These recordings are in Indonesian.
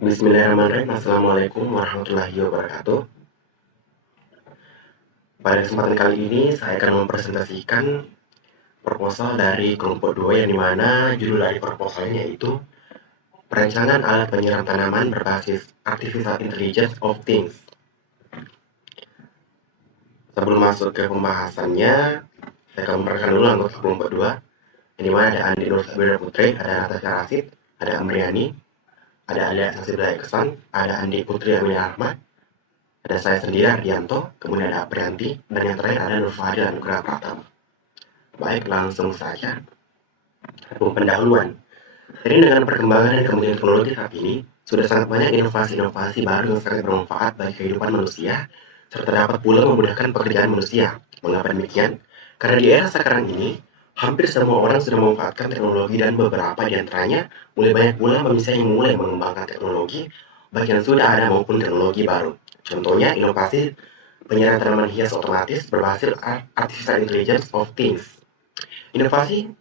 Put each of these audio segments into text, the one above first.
Bismillahirrahmanirrahim. Assalamualaikum warahmatullahi wabarakatuh. Pada kesempatan kali ini saya akan mempresentasikan proposal dari kelompok 2 yang dimana judul dari proposalnya yaitu perancangan alat penyiram tanaman berbasis Artificial Intelligence of Things. Sebelum masuk ke pembahasannya, saya akan memperkenalkan dulu anggota kelompok 2 yang dimana ada Andi Nur Sabira Putri, ada Natasha Rasid, ada Amriani, ada Alia Sasibla Iksan, ada Andi Putri Amelia Ahmad, ada saya sendiri Ardianto, kemudian ada Aprianti, dan yang terakhir ada Nur Fahri dan Nugra Pratama. Baik, langsung saja. Pendahuluan. Jadi dengan perkembangan dan kemudian teknologi saat ini, sudah sangat banyak inovasi-inovasi baru yang sangat bermanfaat bagi kehidupan manusia, serta dapat pula memudahkan pekerjaan manusia. Mengapa demikian? Karena di era sekarang ini, hampir semua orang sudah memanfaatkan teknologi dan beberapa di antaranya mulai banyak pula manusia yang mulai mengembangkan teknologi, baik yang sudah ada maupun teknologi baru. Contohnya, inovasi penyerahan tanaman hias otomatis berbasis Artificial Intelligence of Things. Inovasi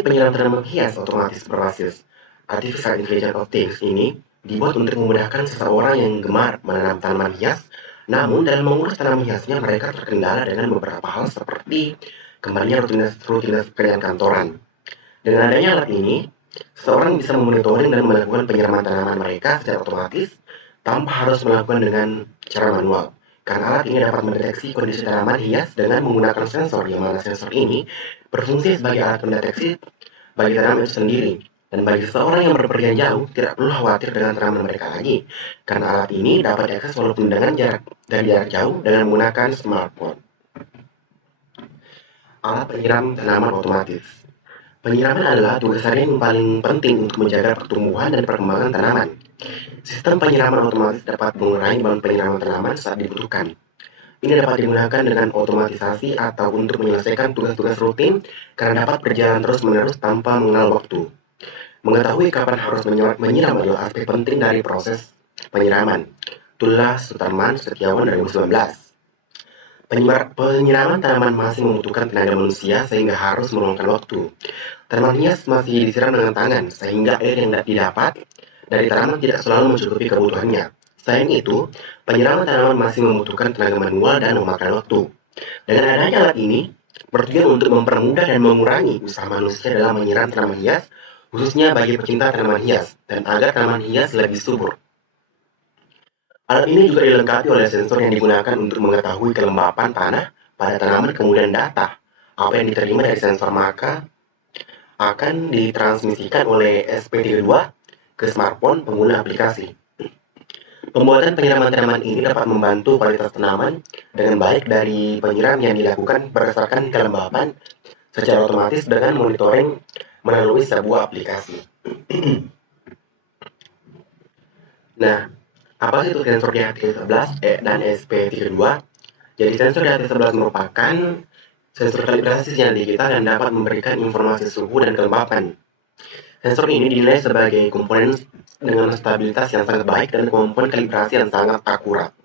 penyerahan tanaman hias otomatis berbasis Artificial Intelligence of Things ini dibuat untuk memudahkan seseorang yang gemar menanam tanaman hias, namun dalam mengurus tanaman hiasnya mereka terkendala dengan beberapa hal seperti kembalinya rutinitas pekerjaan kantoran. Dengan adanya alat ini, seseorang bisa memonitoring dan melakukan penyiraman tanaman mereka secara otomatis tanpa harus melakukan dengan cara manual. Karena alat ini dapat mendeteksi kondisi tanaman hias dengan menggunakan sensor, yang mana sensor ini berfungsi sebagai alat pendeteksi bagi tanaman itu sendiri. Dan bagi seseorang yang berpergian jauh, tidak perlu khawatir dengan tanaman mereka lagi, karena alat ini dapat diakses walaupun dengan dari jarak jauh dengan menggunakan smartphone. Alat penyiram tanaman otomatis. Penyiraman adalah tugas harian yang paling penting untuk menjaga pertumbuhan dan perkembangan tanaman. Sistem penyiraman otomatis dapat mengurangi beban penyiraman tanaman saat dibutuhkan. Ini dapat digunakan dengan otomatisasi atau untuk menyelesaikan tugas-tugas rutin karena dapat berjalan terus-menerus tanpa mengenal waktu. Mengetahui kapan harus menyiram adalah aspek penting dari proses penyiraman. Tulas Sutarman Setiawan 2019. Penyiraman tanaman masih membutuhkan tenaga manusia sehingga harus meluangkan waktu. Tanaman hias masih disiram dengan tangan sehingga air yang didapat dari tanaman tidak selalu mencukupi kebutuhannya. Selain itu, penyiraman tanaman masih membutuhkan tenaga manual dan memakan waktu. Dengan adanya alat ini, bertujuan untuk mempermudah dan mengurangi usaha manusia dalam menyiram tanaman hias, khususnya bagi pecinta tanaman hias, dan agar tanaman hias lebih subur. Alat ini juga dilengkapi oleh sensor yang digunakan untuk mengetahui kelembapan tanah pada tanaman, kemudian data apa yang diterima dari sensor maka akan ditransmisikan oleh SP32 ke smartphone pengguna aplikasi. Pembuatan penyiraman tanaman ini dapat membantu kualitas tanaman dengan baik dari penyiram yang dilakukan berdasarkan kelembapan secara otomatis dengan monitoring melalui sebuah aplikasi. Nah, apa itu sensor DHT11 dan SP32? Jadi sensor DHT11 merupakan sensor kalibrasi sinyal digital yang dapat memberikan informasi suhu dan kelembapan. Sensor ini dinilai sebagai komponen dengan stabilitas yang sangat baik dan kemampuan kalibrasi yang sangat akurat.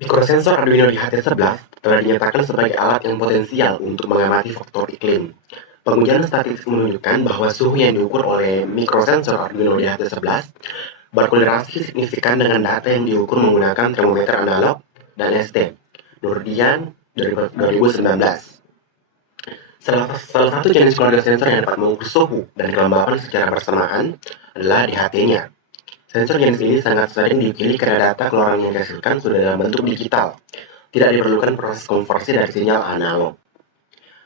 Mikrosensor Arduino DHT11 telah dinyatakan sebagai alat yang potensial untuk mengamati faktor iklim. Pengujian statistik menunjukkan bahwa suhu yang diukur oleh mikrosensor Arduino DHT11 berkorelasi signifikan dengan data yang diukur menggunakan termometer analog dan ST. Nurdian 2019. Salah satu jenis keluarga sensor yang dapat mengukur suhu dan kelembapan secara bersamaan adalah DHT-nya. Sensor jenis ini sangat sering dipilih karena data keluaran yang dihasilkan sudah dalam bentuk digital. Tidak diperlukan proses konversi dari sinyal analog.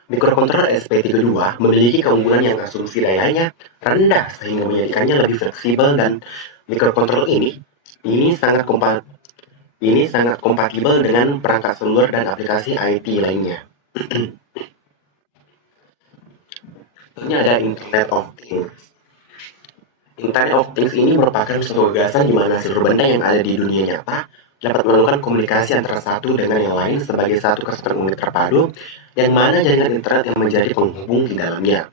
Mikrokontroler SP32 memiliki keunggulan yang asumsi dayanya rendah sehingga menjadikannya lebih fleksibel, dan mikrokontroler ini sangat kompatibel dengan perangkat seluler dan aplikasi IT lainnya. Tentunya ada Internet of Things. Internet of Things ini merupakan suatu gagasan di mana seluruh benda yang ada di dunia nyata dapat melakukan komunikasi antara satu dengan yang lain sebagai satu kesatuan unit terpadu, yang mana jaringan internet yang menjadi penghubung di dalamnya.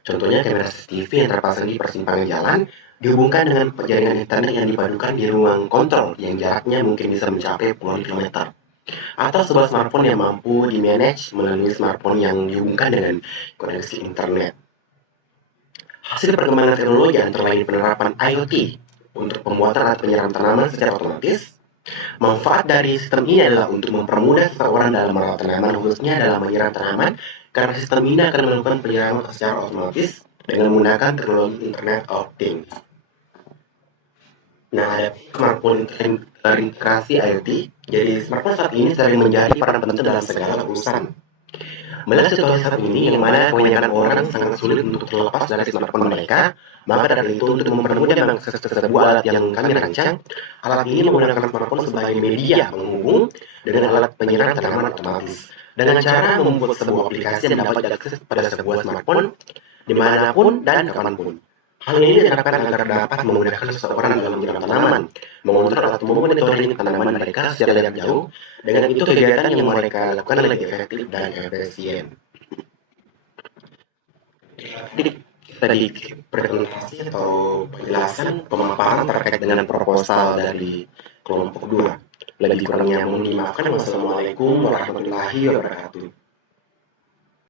Contohnya kamera CCTV yang terpasang di persimpangan jalan dihubungkan dengan jaringan internet yang dipadukan di ruang kontrol yang jaraknya mungkin bisa mencapai puluhan kilometer. Atau sebuah smartphone yang mampu di-manage melalui smartphone yang dihubungkan dengan koneksi internet. Hasil perkembangan teknologi antara lain penerapan IoT untuk pembuatan alat penyiram tanaman secara otomatis. Manfaat dari sistem ini adalah untuk mempermudah seseorang dalam merawat tanaman, khususnya dalam menyiram tanaman, karena sistem ini akan melakukan penyiraman secara otomatis dengan menggunakan teknologi Internet of Things. Nah, ada smartphone terintegrasi IoT. Jadi, smartphone saat ini sering menjadi peran penting dalam segala urusan. Melihat situasi saat ini, yang mana kebanyakan orang sangat sulit untuk terlepas dari smartphone mereka, maka dari itu untuk mempermudah mengakses sebuah alat yang kami rancang, alat ini menggunakan smartphone sebagai media penghubung dengan alat penyiram tanaman otomatis. Dengan cara membuat sebuah aplikasi yang dapat diakses pada sebuah smartphone dimanapun dan kapanpun. Hal ini diharapkan agar dapat memudahkan seseorang dalam menyiram tanaman, mengontrol atau memonitoring tanaman mereka secara jarak jauh. Dengan itu kegiatan yang mereka lakukan lebih efektif dan efisien. Tadi presentasi atau penjelasan pemaparan terkait dengan proposal dari kelompok 2. Lebih kurangnya mohon dimaafkan. Wassalamualaikum warahmatullahi wabarakatuh.